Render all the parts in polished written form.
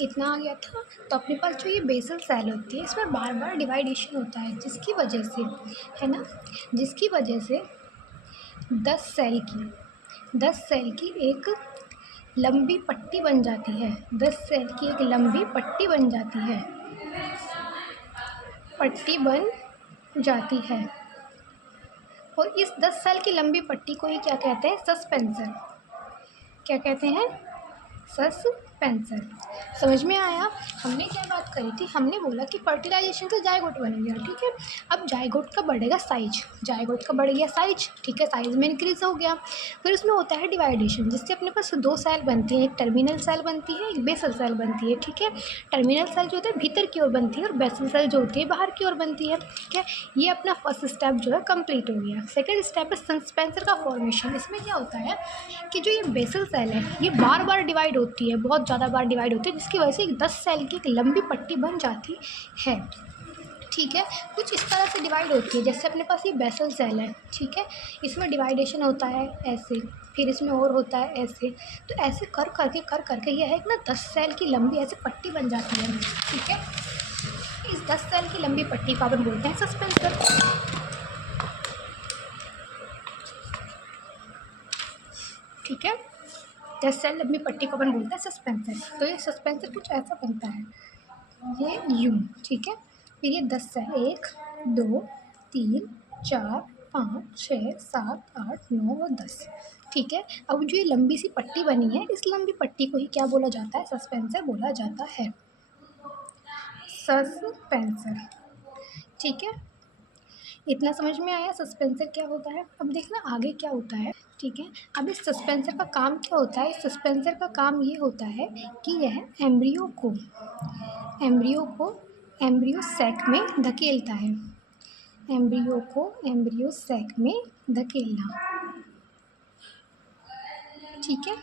इतना आ गया था। तो अपने पास जो ये बेसल सेल होती है इसमें बार बार डिवाइडेशन होता है, जिसकी वजह से, है ना, जिसकी वजह से 10 सेल की एक लंबी पट्टी बन जाती है। 10 सेल की एक लंबी पट्टी बन जाती है, पट्टी बन जाती है। और इस 10 सेल की लंबी पट्टी को ही क्या कहते हैं? सस्पेंसर। क्या कहते हैं? सस्पेंसर। समझ में आया? हमने क्या बात करी थी? हमने बोला कि फर्टिलाइजेशन से जायगोट बनेगा, ठीक है। अब जायगोट का बढ़ेगा साइज, जायगोट का बढ़ गया साइज, ठीक है, साइज में इंक्रीज हो गया। फिर उसमें होता है डिवाइडेशन, जिससे अपने पास 2 सेल बनती हैं, एक टर्मिनल सेल बनती है, एक बेसल सेल बनती है, ठीक है। टर्मिनल सेल जो होता है भीतर की ओर बनती है और बेसल सेल जो होती है बाहर की ओर बनती है, ठीक है। ये अपना फर्स्ट स्टेप जो है कंप्लीट हो गया। सेकेंड स्टेप है सस्पेंसर का फॉर्मेशन। इसमें क्या होता है कि जो ये बेसल सेल है ये बार बार डिवाइड होती है, बहुत ज़्यादा बार डिवाइड होती है, जिसकी वजह से 10 सेल की एक लंबी पट्टी बन जाती है, ठीक है। कुछ इस तरह से डिवाइड होती है, जैसे अपने पास ये बेसल सेल है, ठीक है, इसमें डिवाइडेशन होता है ऐसे, फिर इसमें और होता है ऐसे। तो ऐसे कर करके यह है कि ना 10 सेल की लंबी ऐसे पट्टी बन जाती है, ठीक है। इस 10 सेल की लंबी पट्टी को अपन बोलते हैं सस्पेंसर, ठीक है। 10 सेल लंबी पट्टी को अपन बोलते हैं सस्पेंसर। तो ये सस्पेंसर कुछ ऐसा बनता है, ये यूं, ठीक है। फिर ये 10 सेल, 1 2 3 4 5 6 7 8 9 और 10, ठीक है। अब जो ये लंबी सी पट्टी बनी है, इस लंबी पट्टी को ही क्या बोला जाता है? सस्पेंसर बोला जाता है, सस्पेंसर, ठीक है। इतना समझ में आया सस्पेंसर क्या होता है? अब देखना आगे क्या होता है, ठीक है। अब इस सस्पेंसर का काम क्या होता है? इस सस्पेंसर का काम ये होता है कि यह एम्ब्रियो को एम्ब्रियो सैक में धकेलता है, एम्ब्रियो को एम्ब्रियो सैक में धकेलना, ठीक है।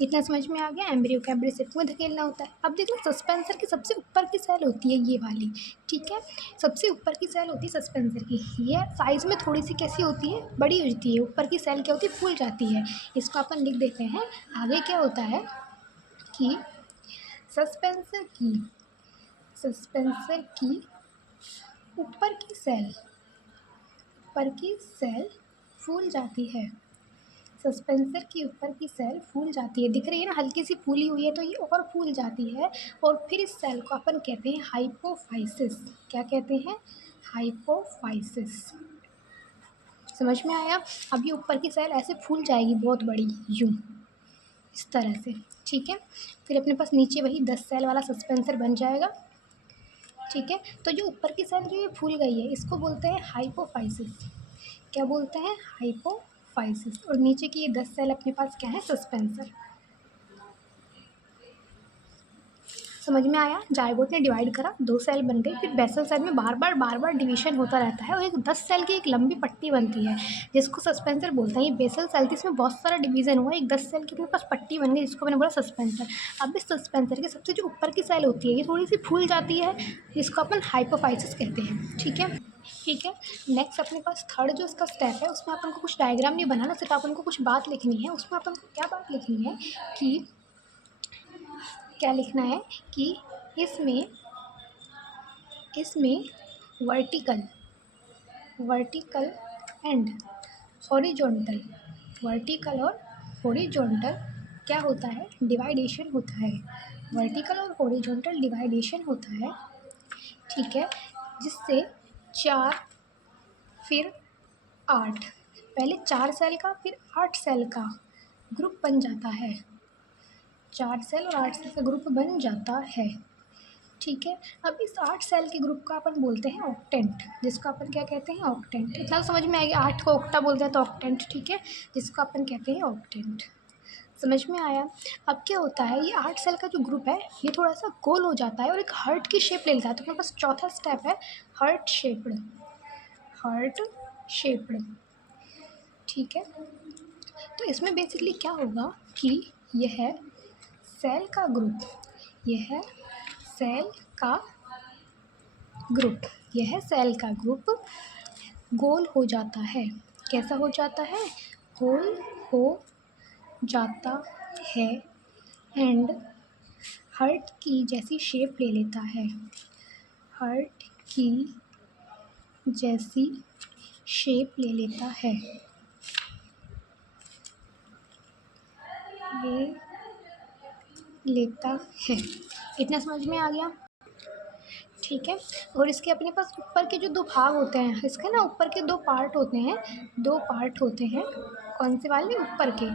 इतना समझ में आ गया? एम्ब्रियो को एम्ब्रियो सैक में धकेलना होता है। अब देखो सस्पेंसर की सबसे ऊपर की सेल होती है ये वाली, ठीक है। सबसे ऊपर की सेल होती है सस्पेंसर की, ये साइज़ में थोड़ी सी कैसी होती है? बड़ी होती है। ऊपर की सेल क्या होती है? फूल जाती है। इसको अपन लिख देते हैं। आगे क्या होता है कि सस्पेंसर की सस्पेंसर की ऊपर की सेल फूल जाती है। सस्पेंसर की ऊपर की सेल फूल जाती है, दिख रही है ना, हल्की सी फूली हुई है, तो ये और फूल जाती है। और फिर इस सेल को अपन कहते हैं हाइपोफाइसिस। क्या कहते हैं? हाइपोफाइसिस। समझ में आया? अब ये ऊपर की सेल ऐसे फूल जाएगी बहुत बड़ी, यूं, इस तरह से, ठीक है। फिर अपने पास नीचे वही 10 सेल वाला सस्पेंसर बन जाएगा, ठीक है। तो जो ऊपर की सेल जो ये फूल गई है इसको बोलते हैं हाइपोफाइसिस। क्या बोलते हैं? हाइपोफाइसिस। और नीचे की ये 10 सेल अपने पास क्या है? सस्पेंसर। समझ में आया? जाइगोट ने डिवाइड करा, 2 सेल बन गई, फिर बेसल सेल में बार बार डिवीजन होता रहता है और एक 10 सेल की एक लंबी पट्टी बनती है, जिसको सस्पेंसर बोलते हैं। ये बेसल सेल थी, इसमें बहुत सारा डिवीजन हुआ, एक 10 सेल की अपने पास पट्टी बन गई, जिसको मैंने बोला सस्पेंसर। अब इस सस्पेंसर की सबसे जो ऊपर की सेल होती है ये थोड़ी सी फूल जाती है, जिसको अपन हाइपोफाइसिस कहते हैं, ठीक है। ठीक है। नेक्स्ट अपने पास थर्ड जो इसका स्टेप है उसमें अपन को कुछ डायग्राम नहीं बनाना, सिर्फ अपन को कुछ बात लिखनी है। उसमें अपन को क्या बात लिखनी है कि क्या लिखना है कि इसमें इसमें vertical vertical and horizontal, vertical और हॉरिजॉन्टल क्या होता है? डिवाइडेशन होता है। वर्टिकल और हॉरिजॉन्टल डिवाइडेशन होता है, ठीक है। जिससे 4 फिर 8, पहले 4 सेल का फिर 8 सेल का ग्रुप बन जाता है। 4 सेल और 8 सेल का ग्रुप बन जाता है, ठीक है। अब इस 8 सेल के ग्रुप का अपन बोलते हैं ऑक्टेंट, जिसको अपन क्या कहते हैं? ऑक्टेंट। इतना समझ में आएगा? 8 को ऑक्टा बोलते हैं तो ऑक्टेंट, ठीक है, जिसको अपन कहते हैं ऑक्टेंट। समझ में आया? अब क्या होता है, ये 8 सेल का जो ग्रुप है ये थोड़ा सा गोल हो जाता है और एक हार्ट की शेप ले लेता है। तो अपने पास चौथा स्टेप है हार्ट शेप्ड, हार्ट शेप्ड, ठीक है। तो इसमें बेसिकली क्या होगा कि यह सेल का ग्रुप यह सेल का ग्रुप यह सेल का ग्रुप गोल हो जाता है। कैसा हो जाता है? गोल हो जाता है एंड हार्ट की जैसी शेप ले लेता है, हार्ट की जैसी शेप ले लेता है, ले लेता है। इतना समझ में आ गया? ठीक है। और इसके अपने पास ऊपर के जो दो भाग होते हैं, इसके ना ऊपर के दो पार्ट होते हैं, दो पार्ट होते हैं। कौन से वाले? ऊपर के,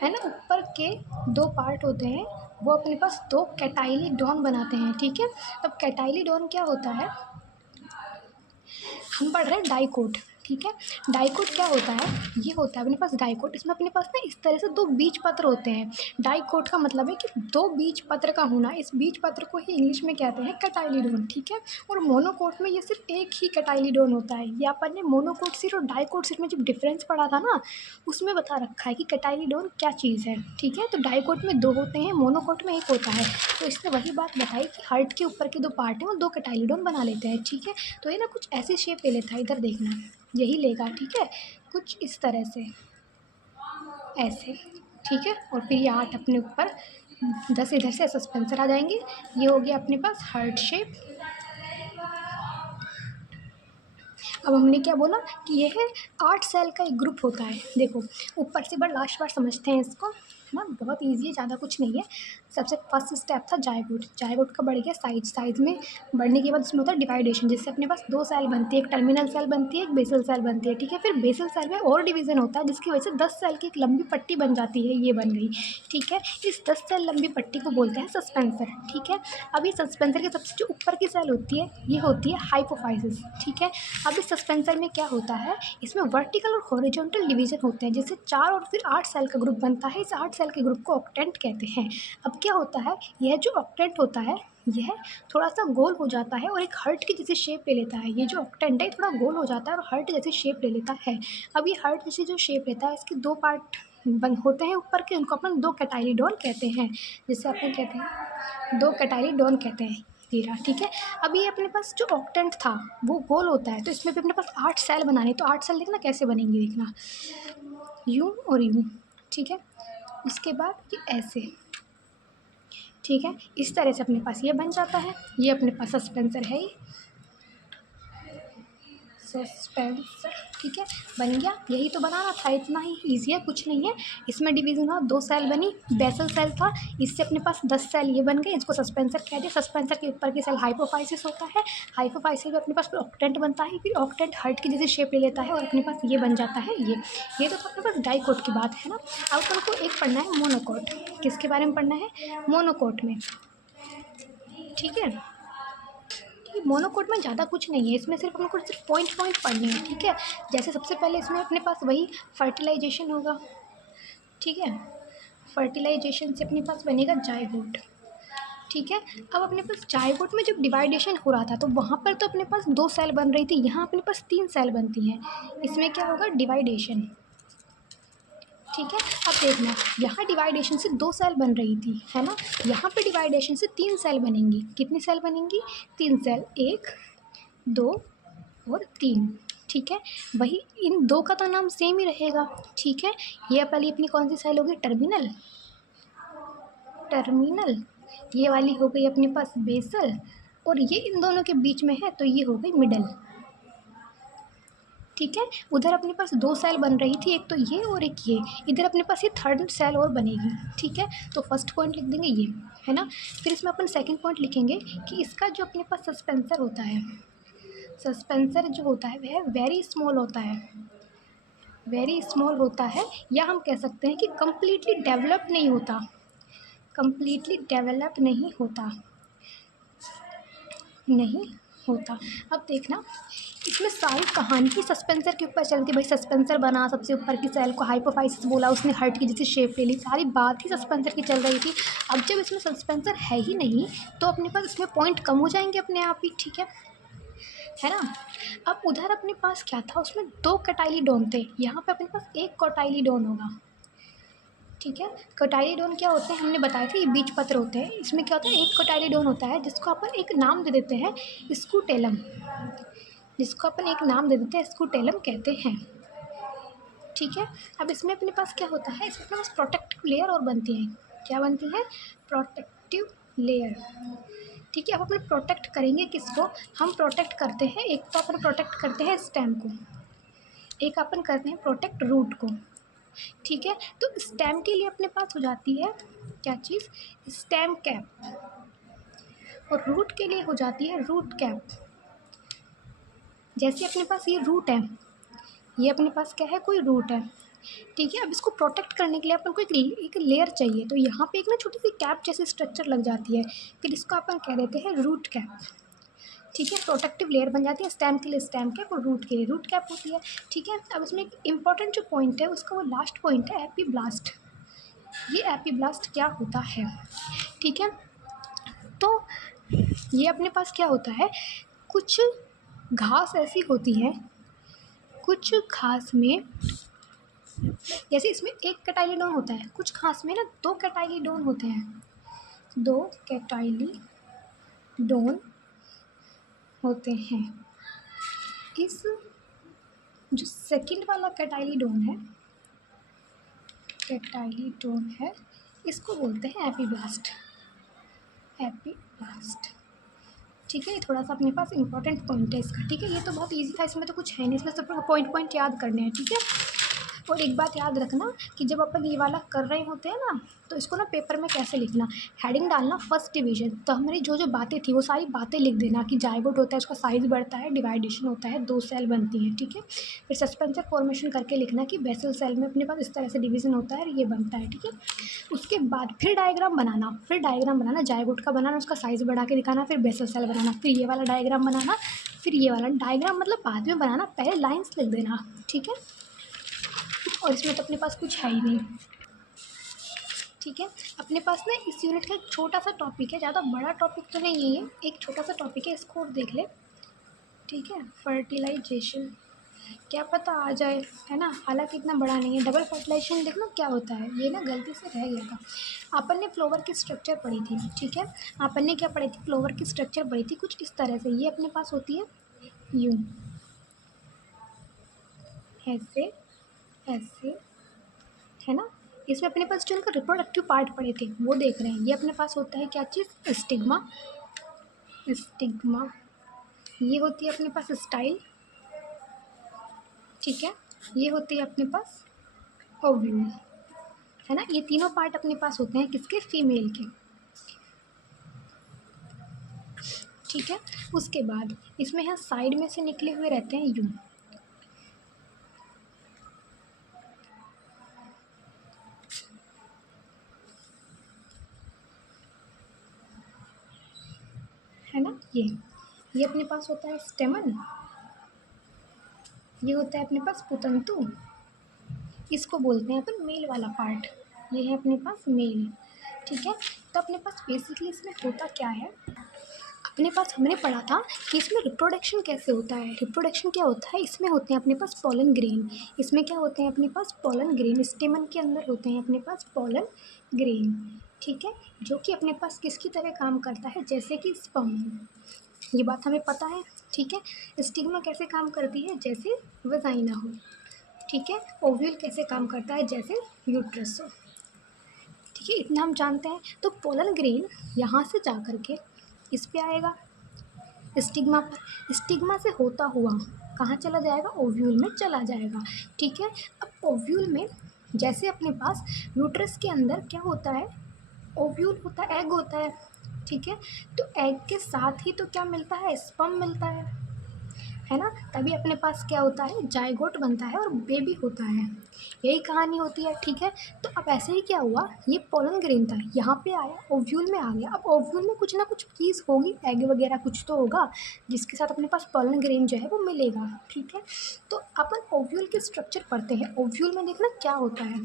है ना, ऊपर के दो पार्ट होते हैं, वो अपने पास दो कैटाइलिडोन बनाते हैं। ठीक है। अब कैटाइलिडोन क्या होता है, हम पढ़ रहे हैं डाइकोट। ठीक है। डाइकोट क्या होता है? ये होता है अपने पास डाइकोट, इसमें अपने पास ना इस तरह से दो बीज पत्र होते हैं। डाइकोट का मतलब है कि दो बीज पत्र का होना, इस बीज पत्र को ही इंग्लिश में कहते हैं कैटाइलिडोन। ठीक है। और मोनोकोट में ये सिर्फ एक ही कैटाइलिडोन होता है। ये अपन ने मोनोकोट सीट और डाइकोट सीट में जब डिफरेंस पढ़ा था ना, उसमें बता रखा है कि कैटाइलिडोन क्या चीज़ है। ठीक है। तो डाइकोट में दो होते हैं, मोनोकोट में एक होता है। तो इसने वही बात बताई कि हार्ट के ऊपर के दो पार्ट हैं, वो दो कैटाइलिडोन बना लेते हैं। ठीक है। तो ये ना कुछ ऐसी शेप ले लेता है, इधर देखना, यही लेगा। ठीक है। कुछ इस तरह से, ऐसे। ठीक है। और फिर ये 8 अपने ऊपर 10 इधर से सस्पेंसर आ जाएंगे। ये हो गया अपने पास हार्ट शेप। अब हमने क्या बोला कि ये है 8 सेल का एक ग्रुप होता है। देखो ऊपर से बार लास्ट बार समझते हैं इसको ना, बहुत ईजी है, ज़्यादा कुछ नहीं है। सबसे फर्स्ट स्टेप था जायगोट। जायगोट का बढ़ गया साइज में बढ़ने के बाद उसमें होता है डिवाइडेशन, जिससे अपने पास दो सेल बनती है, एक टर्मिनल सेल बनती है, एक बेसल सेल बनती है। ठीक है। फिर बेसल सेल में और डिवीजन होता है, जिसकी वजह से 10 सेल की एक लंबी पट्टी बन जाती है, ये बन गई। ठीक है। इस 10 सेल लंबी पट्टी को बोलते हैं सस्पेंसर। ठीक है। अब ये सस्पेंसर के सबसे जो ऊपर की सेल होती है, ये होती है हाइपोफाइसिस। ठीक है। अब इस सस्पेंसर में क्या होता है, इसमें वर्टिकल और हॉरिजॉन्टल डिवीजन होते हैं, जिससे 4 और फिर 8 सेल का ग्रुप बनता है। इस 8 सेल के ग्रुप को ऑक्टेंट कहते हैं। अब क्या होता है, यह जो ऑक्टेंट होता है, यह थोड़ा सा गोल हो जाता है और एक हार्ट की जैसी शेप ले लेता है। ये जो ऑक्टेंट है थोड़ा गोल हो जाता है और हार्ट जैसी शेप ले लेता है। अब ये हार्ट जैसी जो शेप लेता है, इसके दो पार्ट बन होते हैं ऊपर के, उनको अपन दो कैटाइलिडोन कहते हैं, जिससे अपन कहते हैं दो कैटाइलिडोन कहते हैं। हीरा। ठीक है। अब ये अपने पास जो ऑक्टेंट था वो गोल होता है, तो इसमें भी अपने पास 8 सेल बनाने, तो 8 सेल देखना कैसे बनेंगे, देखना यूँ और यूँ। ठीक है। इसके बाद ये ऐसे। ठीक है। इस तरह से अपने पास ये बन जाता है। ये अपने पास सस्पेंसर है ही, सस्पेंसर। ठीक है। बन गया, यही तो बनाना था, इतना ही ईजी है, कुछ नहीं है। इसमें डिवीजन हुआ, दो सेल बनी, बेसल सेल था, इससे अपने पास 10 सेल ये बन गए, इसको सस्पेंसर कह दिया। सस्पेंसर के ऊपर की सेल हाइपोफाइसिस होता है। हाइपोफाइसिस में अपने पास ऑक्टेंट बनता है, फिर ऑक्टेंट हार्ट की जैसे शेप ले लेता है और अपने पास ये बन जाता है। ये तो अपने पास डाइकोट की बात है ना। अब तुमको एक पढ़ना है मोनोकोट। किसके बारे में पढ़ना है? मोनोकोट में। ठीक है। मोनोकोट में ज़्यादा कुछ नहीं है, इसमें सिर्फ हमको सिर्फ पॉइंट पढ़ने हैं। ठीक है। जैसे सबसे पहले इसमें अपने पास वही फर्टिलाइजेशन होगा। ठीक है। फर्टिलाइजेशन से अपने पास बनेगा जाइगोट। ठीक है। अब अपने पास जाइगोट में जब डिवाइडेशन हो रहा था, तो वहाँ पर तो अपने पास 2 सेल बन रही थी, यहाँ अपने पास 3 सेल बनती हैं। इसमें क्या होगा, डिवाइडेशन। ठीक है। अब देखना, यहाँ डिवाइडेशन से 2 सेल बन रही थी, है ना, यहाँ पे डिवाइडेशन से 3 सेल बनेंगी। कितनी सेल बनेंगी? 3 सेल, 1 2 और 3। ठीक है। वही इन दो का तो नाम सेम ही रहेगा। ठीक है। ये वाली अपनी कौन सी सेल होगी? टर्मिनल। टर्मिनल। ये वाली हो गई अपने पास बेसल, और ये इन दोनों के बीच में है, तो ये हो गई मिडल। ठीक है। उधर अपने पास 2 सेल बन रही थी, एक तो ये और एक ये, इधर अपने पास ये थर्ड सेल और बनेगी। ठीक है। तो फर्स्ट पॉइंट लिख देंगे ये, है ना। फिर इसमें अपन सेकंड पॉइंट लिखेंगे कि इसका जो अपने पास सस्पेंसर होता है, सस्पेंसर जो होता है वह वेरी स्मॉल होता है, वेरी स्मॉल होता है, या हम कह सकते हैं कि कम्प्लीटली डेवलप नहीं होता, कम्प्लीटली डेवलप नहीं होता। अब देखना, इसमें सारी कहानी ही सस्पेंसर के ऊपर चलती है। भाई सस्पेंसर बना, सबसे ऊपर की सेल को हाइपोफाइसिस बोला, उसने हार्ट की जैसी शेप ले ली, सारी बात ही सस्पेंसर की चल रही थी। अब जब इसमें सस्पेंसर है ही नहीं, तो अपने पास इसमें पॉइंट कम हो जाएंगे अपने आप ही। ठीक है ना। अब उधर अपने पास क्या था, उसमें 2 कैटाइलिडोन थे, यहाँ पे अपने पास एक कोटाइलिडोन होगा। ठीक है। कोटाइलिडोन क्या होते हैं, हमने बताया था, ये बीज पत्र होते हैं। इसमें क्या होता है, एक कोटाइलिडोन होता है, जिसको अपन एक नाम दे देते हैं स्कूटेलम, जिसको अपन एक नाम दे देते हैं स्कूटेलम कहते हैं। ठीक है। अब इसमें अपने पास क्या होता है, इसमें अपने पास प्रोटेक्टिव लेयर और बनती है। क्या बनती है? Protective layer. ठीक है, अब अपन प्रोटेक्ट करेंगे किसको? हम प्रोटेक्ट करते हैं, एक तो अपन प्रोटेक्ट करते हैं स्टेम को, एक अपन करते हैं प्रोटेक्ट रूट को। ठीक है, तो स्टेम के लिए अपने पास हो जाती है क्या चीज़? Stem cap. और रूट के लिए हो जाती है रूट कैप। जैसे अपने पास ये रूट है, ये अपने पास क्या है? कोई रूट है। ठीक है, अब इसको प्रोटेक्ट करने के लिए अपन को एक लेयर चाहिए, तो यहाँ पे एक ना छोटी सी कैप जैसी स्ट्रक्चर लग जाती है, फिर इसको अपन कह देते हैं रूट कैप। ठीक है, प्रोटेक्टिव लेयर बन जाती है, स्टेम के लिए स्टेम कैप और रूट के लिए रूट कैप होती है। ठीक है, अब इसमें एक इंपॉर्टेंट जो पॉइंट है उसका वो लास्ट पॉइंट है एपीब्लास्ट। ये एपीब्लास्ट क्या होता है? ठीक है, तो ये अपने पास क्या होता है? कुछ घास ऐसी होती है, कुछ घास में, जैसे इसमें एक कैटाइलिडोन होता है, कुछ घास में ना दो कैटाइलिडोन होते हैं, दो कैटाइलिडोन होते हैं। इस जो सेकंड वाला कैटाइलिडोन है, इसको बोलते हैं एपीब्लास्ट। एपीब्लास्ट। ठीक है, ये थोड़ा सा अपने पास इंपॉर्टेंट पॉइंट है इसका। ठीक है, ये तो बहुत इजी था, इसमें तो कुछ है नहीं, इसमें सब पॉइंट पॉइंट याद करने हैं। ठीक है, और एक बात याद रखना कि जब अपन ये वाला कर रहे होते हैं ना, तो इसको ना पेपर में कैसे लिखना, हेडिंग डालना फर्स्ट डिवीजन, तो हमारी जो जो बातें थी वो सारी बातें लिख देना कि जाइगोट होता है, उसका साइज़ बढ़ता है, डिवाइडेशन होता है, 2 सेल बनती हैं। ठीक है, फिर सस्पेंसर फॉर्मेशन करके लिखना कि बेसल सेल में अपने पास इस तरह से डिवीज़न होता है और ये बनता है। ठीक है, उसके बाद फिर डायग्राम बनाना, जाइगोट का बनाना, उसका साइज़ बढ़ा के दिखाना, फिर बेसल सेल बनाना, फिर ये वाला डायग्राम बनाना, फिर ये वाला डायग्राम मतलब बाद में बनाना, पहले लाइन्स लिख देना। ठीक है, और इसमें तो अपने पास कुछ है ही नहीं। ठीक है, अपने पास ना इस यूनिट का एक छोटा सा टॉपिक है, ज़्यादा बड़ा टॉपिक तो नहीं है ये, एक छोटा सा टॉपिक है, इसको और देख ले। ठीक है, फर्टिलाइजेशन, क्या पता आ जाए, है ना, हालांकि इतना बड़ा नहीं है। डबल फर्टिलाइजेशन देखना क्या होता है, ये ना गलती से रह गया था। अपन ने फ्लोवर की स्ट्रक्चर पढ़ी थी। ठीक है, अपन ने क्या पढ़ी थी? फ्लोवर की स्ट्रक्चर पढ़ी थी कुछ इस तरह से, ये अपने पास होती है यूं, ऐसे ऐसे, है ना। इसमें अपने पास जो उनका रिप्रोडक्टिव पार्ट पड़े थे वो देख रहे हैं। ये अपने पास होता है क्या चीज़? स्टिग्मा। स्टिग्मा, ये होती है अपने पास स्टाइल। ठीक है, ये होती है अपने पास ओव्यूल, है ना। ये तीनों पार्ट अपने पास होते हैं किसके? फीमेल के। ठीक है, उसके बाद इसमें यहाँ साइड में से निकले हुए रहते हैं यूं, है ना। ये अपने पास होता है स्टेमन, ये होता है अपने पास पुतंतु, इसको बोलते हैं अपन मेल वाला पार्ट, ये है अपने पास मेल। ठीक है, तो अपने पास बेसिकली इसमें होता क्या है? अपने पास हमने पढ़ा था कि इसमें रिप्रोडक्शन कैसे होता है। रिप्रोडक्शन क्या होता है? इसमें होते हैं अपने पास पोलन ग्रेन। इसमें क्या होते हैं अपने पास? Pollen grain. स्टेमन के अंदर होते हैं अपने पास पोलन ग्रेन। ठीक है, जो कि अपने पास किसकी तरह काम करता है? जैसे कि स्पर्म, ये बात हमें पता है। ठीक है, स्टिग्मा कैसे काम करती है? जैसे वजाइना हो। ठीक है, ओव्यूल कैसे काम करता है? जैसे यूट्रस हो। ठीक है, इतना हम जानते हैं। तो पोलन ग्रेन यहाँ से जा कर के इस पे आएगा स्टिग्मा पर, स्टिग्मा से होता हुआ कहाँ चला जाएगा? ओव्यूल में चला जाएगा। ठीक है, अब ओव्यूल में जैसे अपने पास यूट्रस के अंदर क्या होता है? ओव्यूल होता है, एग होता है। ठीक है, तो एग के साथ ही तो क्या मिलता है? स्पर्म मिलता है ना। तभी अपने पास क्या होता है? जाइगोट बनता है और बेबी होता है, यही कहानी होती है। ठीक है, तो अब ऐसे ही क्या हुआ? ये पोलन ग्रेन था, यहाँ पे आया, ओव्यूल में आ गया। अब ओव्यूल में कुछ ना कुछ चीज़ होगी, एग वगैरह कुछ तो होगा, जिसके साथ अपने पास पोलन ग्रेन जो है वो मिलेगा। ठीक है, तो अपन ओव्यूल के स्ट्रक्चर पढ़ते हैं। ओव्यूल में देखना क्या होता है,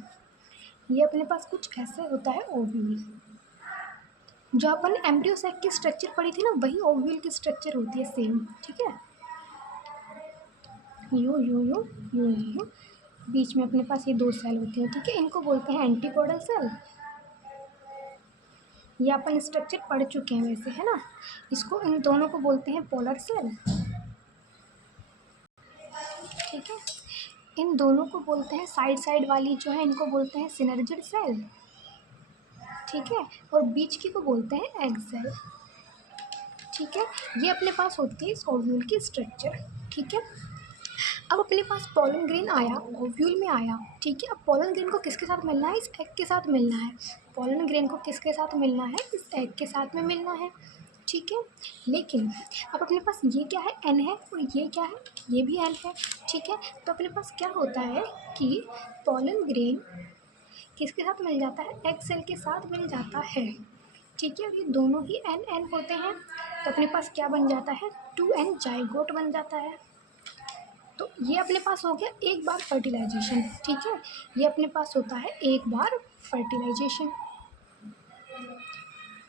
ये अपने पास कुछ ऐसे होता है ओव्यूल। जो अपन एम्ब्रियो सैक की स्ट्रक्चर पढ़ी थी ना, वही ओव्यूल की स्ट्रक्चर होती है सेम। ठीक है, U U U U U, बीच में अपने पास ये दो सेल होते हैं। ठीक है, इनको बोलते हैं एंटीपोडल सेल। ये अपन स्ट्रक्चर पढ़ चुके हैं वैसे, है ना। इसको, इन दोनों को बोलते हैं पोलर सेल। ठीक है, इन दोनों को बोलते हैं, साइड साइड वाली जो है इनको बोलते हैं सिनर्जिड सेल। ठीक है, और बीच की को बोलते हैं एग सेल। ठीक है, ये अपने पास होती है इस ओव्यूल की स्ट्रक्चर। ठीक है, अब अपने पास पोलन ग्रेन आया, ओव्यूल में आया। ठीक है, अब पोलन ग्रेन को किसके साथ मिलना है? इस एग के साथ मिलना है। पोलन ग्रेन को किसके साथ मिलना है? इस एग के साथ में मिलना है। ठीक है, लेकिन अब अपने पास ये क्या है? एन है, और ये क्या है? ये भी एन है। ठीक है, तो अपने पास क्या होता है कि पोलन ग्रेन किसके साथ मिल जाता है? एग सेल के साथ मिल जाता है। ठीक है, और ये दोनों ही एन एन होते हैं, तो अपने पास क्या बन जाता है? 2n जाइगोट बन जाता है। तो ये अपने पास हो गया एक बार फर्टिलाइजेशन। ठीक है, ये अपने पास होता है एक बार फर्टिलाइजेशन।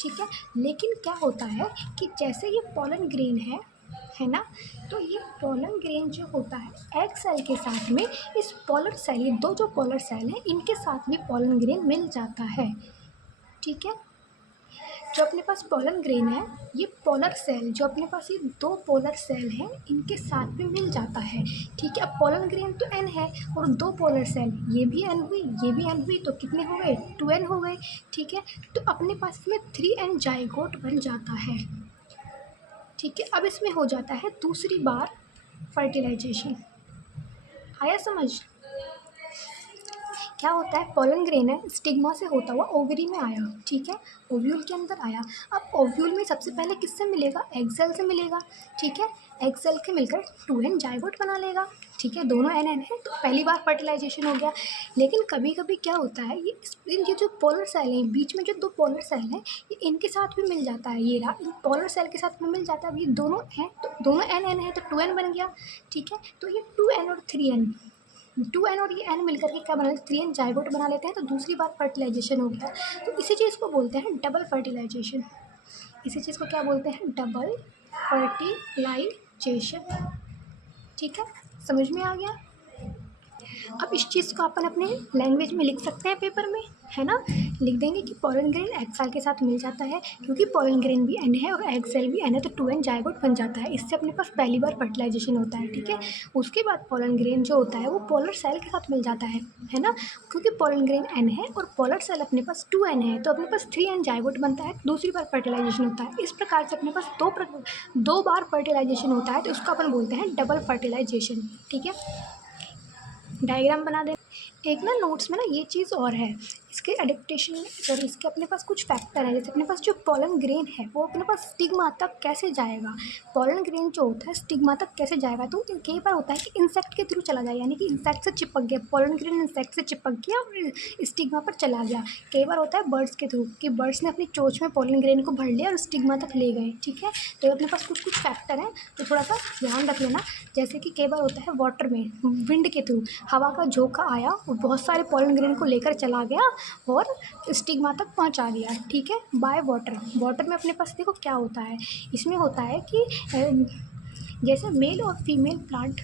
ठीक है, लेकिन क्या होता है कि जैसे ये पोलन ग्रेन है ना, तो ये पोलन ग्रेन जो होता है एग सेल के साथ में इस पोलर सेल, ये दो जो पोलर सेल हैं इनके साथ में पोलन ग्रेन मिल जाता है। ठीक है, जो अपने पास पोलन ग्रेन है, ये पोलर सेल जो अपने पास ये दो पोलर सेल हैं इनके साथ में मिल जाता है। ठीक है, अब पोलन ग्रेन तो एन है और दो पोलर सेल, ये भी एन हुई ये भी एन हुई, तो कितने हो गए? 2n हो गए। ठीक है, तो अपने पास इसमें 3n जाइगोट बन जाता है। ठीक है, अब इसमें हो जाता है दूसरी बार फर्टिलाइजेशन। आया समझ? क्या होता है? पोलन ग्रेन है, स्टिग्मा से होता हुआ ओवरी में आया। ठीक है, ओव्यूल के अंदर आया। अब ओव्यूल में सबसे पहले किससे मिलेगा? एग सेल से मिलेगा। ठीक है, एग सेल के मिलकर 2n जाइगोट बना लेगा। ठीक है, दोनों एन एन है, तो पहली बार फर्टिलाइजेशन हो गया। लेकिन कभी कभी क्या होता है, ये जो पोलर सेल हैं, बीच में जो दो पोलर सेल हैं, ये इनके साथ भी मिल जाता है। ये रहा, इन पोलर सेल के साथ में मिल जाता है। अब ये दोनों हैं, तो दोनों एन एन है, तो 2n बन गया। ठीक है, तो ये 2n और 3n, 2n और ये n मिलकर के क्या बना लेते हैं? 3n जाइगोट बना लेते हैं, तो दूसरी बार फर्टिलाइजेशन हो गया। तो इसी चीज़ को बोलते हैं डबल फर्टिलाइजेशन। इसी चीज़ को क्या बोलते हैं? Double fertilization. ठीक है, समझ में आ गया? अब इस चीज़ को अपन अपने लैंग्वेज में लिख सकते हैं पेपर में, है ना। लिख देंगे कि पोलन ग्रेन एग सेल के साथ मिल जाता है, क्योंकि पोलन ग्रेन भी एन है और एग सेल भी एन है, तो 2n जाइगोट बन जाता है। इससे अपने पास पहली बार फर्टिलाइजेशन होता है। ठीक है, उसके बाद पोलन ग्रेन जो होता है वो पोलर सेल के साथ मिल जाता है ना, क्योंकि पोलन ग्रेन एन है और पोलर सेल अपने पास 2n है, तो अपने पास 3n जाइगोट बनता है। दूसरी बार फर्टिलाइजेशन होता है। इस प्रकार से अपने पास दो बार फर्टिलाइजेशन होता है, तो उसको अपन बोलते हैं डबल फर्टिलाइजेशन। ठीक है, डायग्राम बना दे। एक ना नोट्स में ना ये चीज़ और है, इसके एडेप्टेशन में और इसके अपने पास कुछ फैक्टर है। जैसे अपने पास जो पोलन ग्रेन है वो अपने पास स्टिग्मा तक कैसे जाएगा, पोलन ग्रेन जो होता है स्टिग्मा तक कैसे जाएगा, तो कई बार होता है कि इंसेक्ट के थ्रू चला जाए, यानी कि इंसेक्ट से चिपक गया, पोलन ग्रेन इंसेक्ट से चिपक गया और स्टिग्मा पर चला गया। कई बार होता है बर्ड्स के थ्रू, कि बर्ड्स ने अपनी चोंच में पोलन ग्रेन को भर लिया और स्टिग्मा तक ले गए। ठीक है, तो अपने पास कुछ कुछ फैक्टर हैं, तो थोड़ा सा ध्यान रख लेना। जैसे कि कई बार होता है वाटर में, विंड के थ्रू हवा का झोंका आया और बहुत सारे पोलन ग्रेन को लेकर चला गया और स्टिग्मा तक पहुंचा दिया। ठीक है, बाय वाटर। वाटर में अपने पास देखो क्या होता है, इसमें होता है कि जैसे मेल और फीमेल प्लांट